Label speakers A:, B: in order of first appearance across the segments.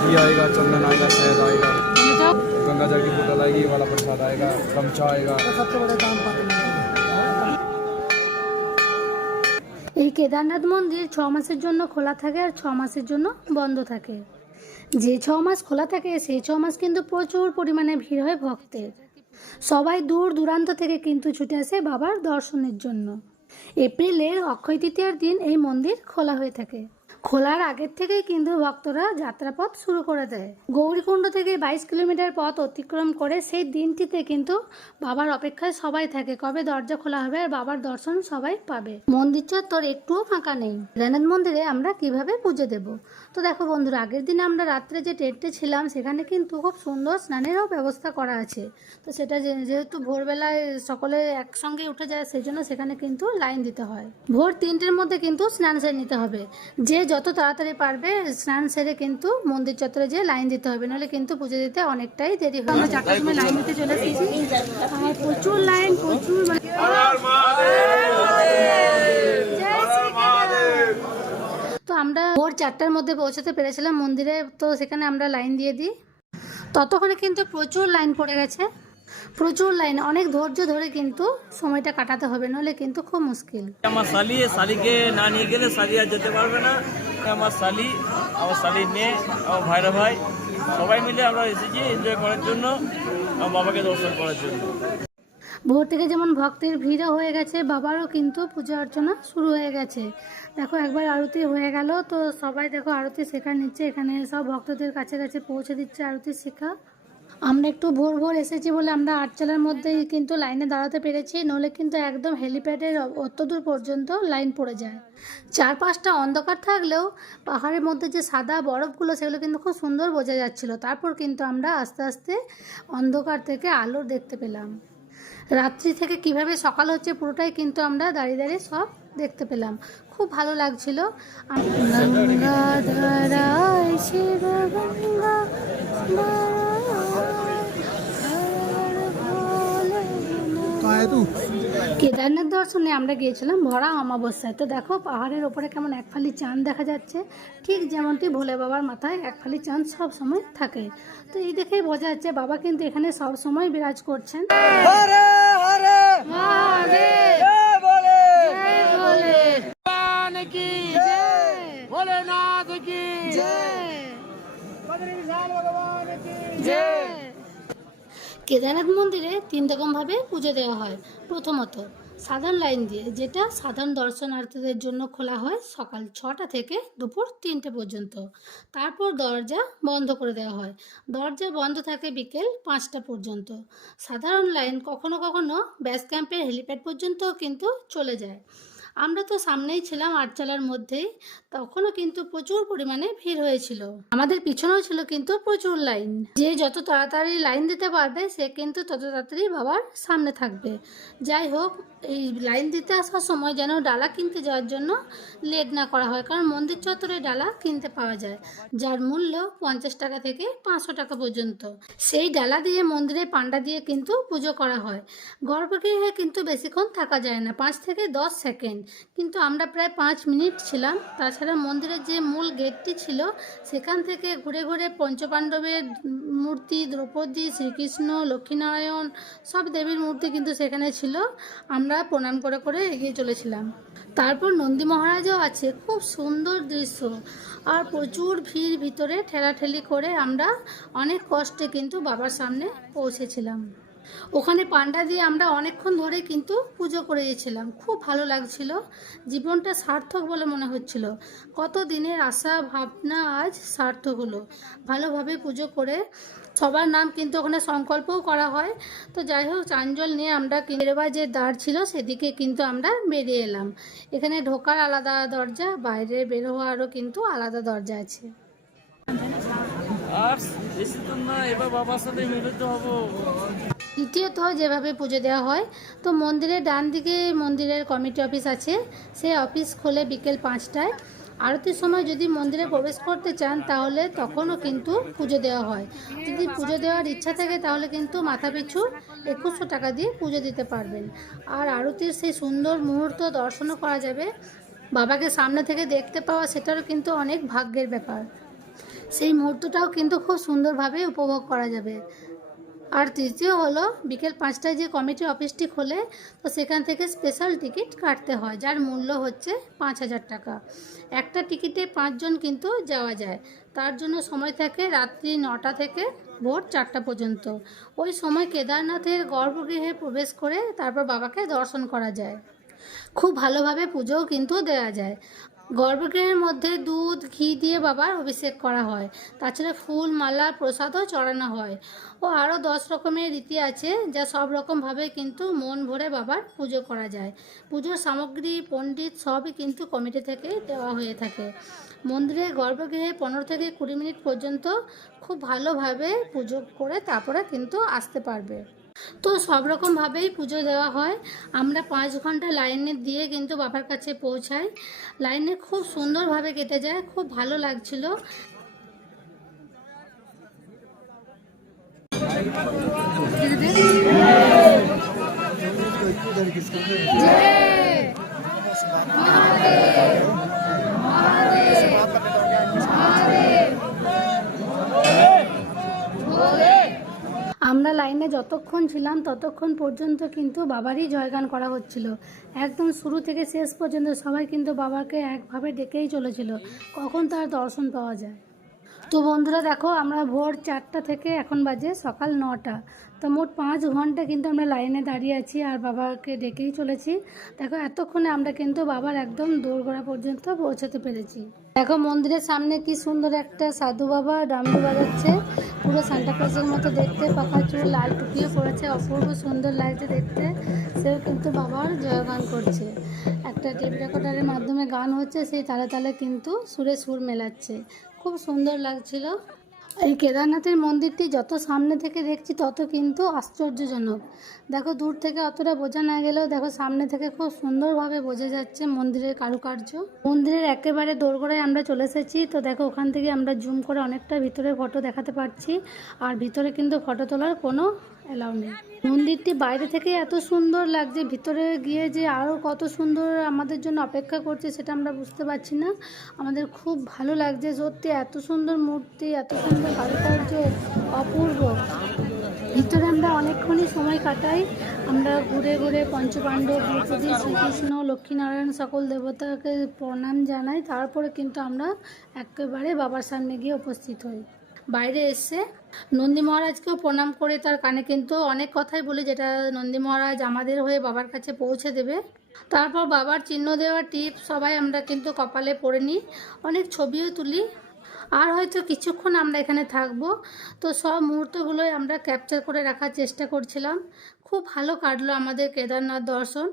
A: घी आएगा चंदन आएगा शहद आएगा गंगा जल की बोतल आएगी ये वाला प्रसाद आएगा गमछा आएगा
B: এই কেদারনাথ মন্দির ছ মাসের জন্য খোলা থাকে আর ছ মাসের জন্য বন্ধ থাকে যে ছ মাস খোলা থাকে সেই ছ মাস কিন্তু প্রচুর পরিমাণে ভিড় হয় ভক্তের সবাই দূর দূরান্ত থেকে কিন্তু ছুটে আসে বাবার দর্শনের জন্য এপ্রিলের অক্ষয় তৃতীয়ার দিন এই মন্দির খোলা হয়ে থাকে। খোলার আগের থেকেই কিন্তু ভক্তরা যাত্রাপথ শুরু করে দেয়। গৌরীকুণ্ড থেকে বাইশ কিলোমিটার পথ অতিক্রম করে সেই দিনটিতে কিন্তু বাবার অপেক্ষায় সবাই থাকে, কবে দরজা খোলা হবে আর বাবার দর্শন সবাই পাবে। মন্দির চত্বর একটুও ফাঁকা নেই। কেদারনাথ মন্দিরে আমরা কীভাবে পুজো দেব? তো দেখো বন্ধুরা, আগের দিনে আমরা রাত্রে যে টেন্টে ছিলাম, সেখানে কিন্তু খুব সুন্দর স্নানেরও ব্যবস্থা করা আছে। তো সেটা যেহেতু ভোরবেলায় সকলে একসঙ্গে উঠে যায় সেই জন্য সেখানে কিন্তু লাইন দিতে হয়। ভোর তিনটের মধ্যে কিন্তু স্নান সেরে নিতে হবে। যে যত তাড়াতাড়ি পারবে স্নান সেরে কিন্তু মন্দির চত্বরে যেয়ে লাইন দিতে হবে। নাহলে কিন্তু পুজো দিতে অনেকটাই দেরি হবে। আমরা চারটার সময় লাইন দিতে চলে এসেছি। আর প্রচুর লাইন প্রচুর মানে- জয় শ্রী কেদার। তো আমরা ভোর চারটার মধ্যে পৌঁছাতে পেরেছিলাম মন্দিরে। তো সেখানে আমরা লাইন দিয়ে দিই। ততক্ষণে কিন্তু প্রচুর লাইন পড়ে গেছে। প্রচুর লাইন অনেক ধৈর্য ধরে কিন্তু সময়টা কাটাতে হবে। নাহলে কিন্তু খুব মুশকিল।
C: আমার শালি শালিকে না নিয়ে গেলে শালি আর যেতে পারবে না। আমার শালি আমার শালির মেয়ে, আমার ভাইরা ভাই, সবাই মিলে আমরা এসেছি এনজয় করার জন্য, আমার বাবাকে দর্শন করার জন্য।
B: ভোর থেকে যেমন ভক্তের ভিড়ও হয়ে গেছে, বাবারও কিন্তু পূজা অর্চনা শুরু হয়ে গেছে। দেখো, একবার আরতি হয়ে গেল, তো সবাই দেখো আরতি শেখা নিচ্ছে, এখানে সব ভক্তদের কাছে কাছে পৌঁছে দিচ্ছে আরতি শেখা। আমরা একটু ভোর ভোর এসেছি বলে আমরা আটচালার মধ্যেই কিন্তু লাইনে দাঁড়াতে পেরেছি নলে কিন্তু একদম হেলিপ্যাডের অতদূর পর্যন্ত লাইন পড়ে যায়। চার পাঁচটা অন্ধকার থাকলেও পাহাড়ের মধ্যে যে সাদা বরফগুলো সেগুলো কিন্তু খুব সুন্দর বোঝা যাচ্ছিল। তারপর কিন্তু আমরা আস্তে আস্তে অন্ধকার থেকে আলো দেখতে পেলাম। রাত্রি থেকে কীভাবে সকাল হচ্ছে পুরোটাই কিন্তু আমরা দাঁড়িয়ে দাঁড়িয়ে সব দেখতে পেলাম। খুব ভালো লাগছিল। শিব গঙ্গা কেদারনাথ দর্শনে আমরা গিয়েছিলাম ভরা অমাবস্যায়। তো দেখো পাহাড়ের ওপরে কেমন এক ফালি চাঁদ দেখা যাচ্ছে। ঠিক যেমনটি ভোলে বাবার মাথায় এক ফালি চাঁদ সব সময় থাকে। তো এই দেখেই বোঝা যাচ্ছে বাবা কিন্তু এখানে সব সময় বিরাজ করছেন।
C: হরে হরে!
B: মহাদেব
C: বলে
B: জয় ভোলে!
C: কি
B: জয়!
C: ভোলেনাথ কি
B: জয়!
C: ভগবান কি
B: জয়! কেদারনাথ মন্দিরে তিন রকমভাবে পুজো দেওয়া হয়। প্রথমত, সাধারণ লাইন দিয়ে, যেটা সাধারণ দর্শনার্থীদের জন্য খোলা হয় সকাল ছটা থেকে দুপুর তিনটে পর্যন্ত। তারপর দরজা বন্ধ করে দেওয়া হয়। দরজা বন্ধ থাকে বিকেল পাঁচটা পর্যন্ত। সাধারণ লাইন কখনো কখনো ব্যাস ক্যাম্পের হেলিপ্যাড পর্যন্ত কিন্তু চলে যায়। আমরা তো সামনেই ছিলাম আটচালার মধ্যেই, তখনও কিন্তু প্রচুর পরিমাণে ভিড় হয়েছিল। আমাদের পিছনেও ছিল কিন্তু প্রচুর লাইন। যে যত তাড়াতাড়ি লাইন দিতে পারবে, সে কিন্তু তত তাড়াতাড়ি বাবার সামনে থাকবে। যাই হোক, এই লাইন দিতে আসার সময় যেন ডালা কিনতে যাওয়ার জন্য লেট না করা হয়, কারণ মন্দির চত্বরে ডালা কিনতে পাওয়া যায়, যার মূল্য পঞ্চাশ টাকা থেকে পাঁচশো টাকা পর্যন্ত। সেই ডালা দিয়ে মন্দিরে পান্ডা দিয়ে কিন্তু পুজো করা হয়। গর্ভগৃহে কিন্তু বেশিক্ষণ থাকা যায় না, পাঁচ থেকে দশ সেকেন্ড। কিন্তু আমরা প্রায় পাঁচ মিনিট ছিলাম। তাছাড়া মন্দিরের যে মূল গেটটি ছিল, সেখান থেকে ঘুরে ঘুরে পঞ্চপাণ্ডবের মূর্তি, দ্রৌপদী, শ্রীকৃষ্ণ, লক্ষ্মীনারায়ণ, সব দেবীর মূর্তি কিন্তু সেখানে ছিল। আমরা প্রণাম করে করে এগিয়ে চলেছিলাম। তারপর নন্দী মহারাজও আছে। খুব সুন্দর দৃশ্য। আর প্রচুর ভিড় ভিতরে ঠেলাঠেলি করে আমরা অনেক কষ্টে কিন্তু বাবার সামনে পৌঁছেছিলাম। ওখানে পান্ডা দিয়ে আমরা অনেকক্ষণ ধরে কিন্তু পুজো করে গেছিলাম। খুব ভালো লাগছিল। জীবনটা সার্থক বলে মনে হচ্ছিল। কত দিনের আশা, ভাবনা আজ সার্থক হলো। ভালোভাবে পুজো করে সবার নাম কিন্তু ওখানে সংকল্পও করা হয়। তো যাই হোক চাঞ্জল নিয়ে আমরা বেরোবার যে দ্বার ছিল সেদিকে কিন্তু আমরা বেরিয়ে এলাম। এখানে ঢোকার আলাদা দরজা, বাইরে বের হওয়ারও কিন্তু আলাদা দরজা আছে।
C: আর বেশি না এবার বাবার সাথে মিলিত হব।
B: দ্বিতীয়ত যেভাবে পুজো দেওয়া হয়, তো মন্দিরের ডান দিকে মন্দিরের কমিটি অফিস আছে। সেই অফিস খোলে বিকেল পাঁচটায়। আরতির সময় যদি মন্দিরে প্রবেশ করতে চান, তাহলে তখনও কিন্তু পুজো দেওয়া হয়। যদি পুজো দেওয়ার ইচ্ছা থাকে, তাহলে কিন্তু মাথা পিছু একুশশো টাকা দিয়ে পুজো দিতে পারবেন। আর আরতির সেই সুন্দর মুহূর্ত দর্শনও করা যাবে। বাবাকে সামনে থেকে দেখতে পাওয়া, সেটারও কিন্তু অনেক ভাগ্যের ব্যাপার। সেই মুহূর্তটাও কিন্তু খুব সুন্দরভাবে উপভোগ করা যাবে। আর তৃতীয় হলো বিকেল পাঁচটায় যে কমিটি অফিসটি খোলে, তো সেখান থেকে স্পেশাল টিকিট কাটতে হয়, যার মূল্য হচ্ছে পাঁচ হাজার টাকা। একটা টিকিটে পাঁচজন কিন্তু যাওয়া যায়। তার জন্য সময় থাকে রাত্রি নটা থেকে ভোর চারটা পর্যন্ত। ওই সময় কেদারনাথের গর্ভগৃহে প্রবেশ করে তারপর বাবাকে দর্শন করা যায়। খুব ভালোভাবে পুজোও কিন্তু দেওয়া যায়। গর্ভগৃহের মধ্যে দুধ, ঘি দিয়ে বাবার অভিষেক করা হয়। তাছাড়া ফুল, মালা, প্রসাদও চড়ানো হয়। ও আরও দশ রকমের রীতি আছে, যা সব রকমভাবে কিন্তু মন ভরে বাবার পুজো করা যায়। পুজোর সামগ্রী, পণ্ডিত সবই কিন্তু কমিটি থেকে দেওয়া হয়ে থাকে। মন্দিরের গর্ভগৃহে পনেরো থেকে কুড়ি মিনিট পর্যন্ত খুব ভালোভাবে পুজো করে তারপরে কিন্তু আসতে পারবে। তো সব রকমভাবেই পুজো দেওয়া হয়। আমরা পাঁচ ঘণ্টা লাইনে দিয়ে কিন্তু বাবার কাছে পৌঁছাই। লাইনে খুব সুন্দরভাবে কেটে যায়, খুব ভালো লাগছিল। আমরা লাইনে যতক্ষণ ছিলাম ততক্ষণ পর্যন্ত কিন্তু বাবারই জয়গান করা হচ্ছিল। একদম শুরু থেকে শেষ পর্যন্ত সবাই কিন্তু বাবাকে একভাবে ডেকেই চলেছিল। কখন তার দর্শন পাওয়া যায়। তো বন্ধুরা দেখো, আমরা ভোর চারটা থেকে এখন বাজে সকাল নটা। তো মোট পাঁচ ঘণ্টা কিন্তু আমরা লাইনে দাঁড়িয়ে আছি আর বাবাকে ডেকেই চলেছি। দেখো, এতক্ষণে আমরা কিন্তু বাবার একদম দোরগোড়া পর্যন্ত পৌঁছাতে পেরেছি। দেখো মন্দিরের সামনে কি সুন্দর একটা সাধু বাবা ডামরু বাজাচ্ছে। পুরো সান্টা ক্লজের মতো দেখতে পাখা চুল লাল টুপিও পড়েছে, অপূর্ব সুন্দর লাগছে দেখতে। সেও কিন্তু বাবার জয়গান করছে। একটা টেপ রেকর্ডারের মাধ্যমে গান হচ্ছে, সেই তালে তালে কিন্তু সুরে সুর মেলাচ্ছে। খুব সুন্দর লাগছিল। এই কেদারনাথের মন্দিরটি যত সামনে থেকে দেখছি তত কিন্তু আশ্চর্যজনক। দেখো, দূর থেকে অতটা বোঝা না গেলেও দেখো, সামনে থেকে খুব সুন্দরভাবে বোঝা যাচ্ছে মন্দিরের কারুকার্য। মন্দিরের একেবারে দোরগোড়ায় আমরা চলে এসেছি। তো দেখো, ওখান থেকে আমরা জুম করে অনেকটা ভিতরে ফটো দেখাতে পারছি। আর ভিতরে কিন্তু ফটো তোলার কোনো অ্যালাউ নেই। মন্দিরটি বাইরে থেকে এত সুন্দর লাগছে, ভিতরে গিয়ে যে আরও কত সুন্দর আমাদের জন্য অপেক্ষা করছে সেটা আমরা বুঝতে পারছি না। আমাদের খুব ভালো লাগছে, সত্যি এত সুন্দর মূর্তি, এত সুন্দর কারুকার্য, অপূর্ব। ভিতরে আমরা অনেকক্ষণই সময় কাটাই। আমরা ঘুরে ঘুরে পঞ্চপাণ্ডব দ্রৌপদী শ্রীকৃষ্ণ, লক্ষ্মীনারায়ণ সকল দেবতাকে প্রণাম জানাই। তারপরে কিন্তু আমরা একেবারে বাবার সামনে গিয়ে উপস্থিত হই। বাইরে এসে নন্দী মহারাজকেও প্রণাম করে তার কানে কিন্তু অনেক কথাই বলি, যেটা নন্দী মহারাজ আমাদের হয়ে বাবার কাছে পৌঁছে দেবে। তারপর বাবার চিহ্ন দেওয়া টিপ সবাই আমরা কিন্তু কপালে পরে নিই, অনেক ছবিও তুলি। আর হয়তো কিছুক্ষণ আমরা এখানে থাকব। তো সব মুহূর্তগুলোই আমরা ক্যাপচার করে রাখার চেষ্টা করছিলাম। খুব ভালো কাটলো আমাদের কেদারনাথ দর্শন।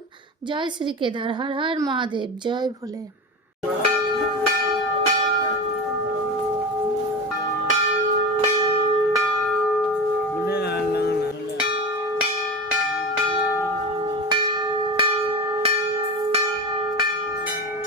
B: জয় শ্রী কেদার, হর হর মহাদেব, জয় ভোলে।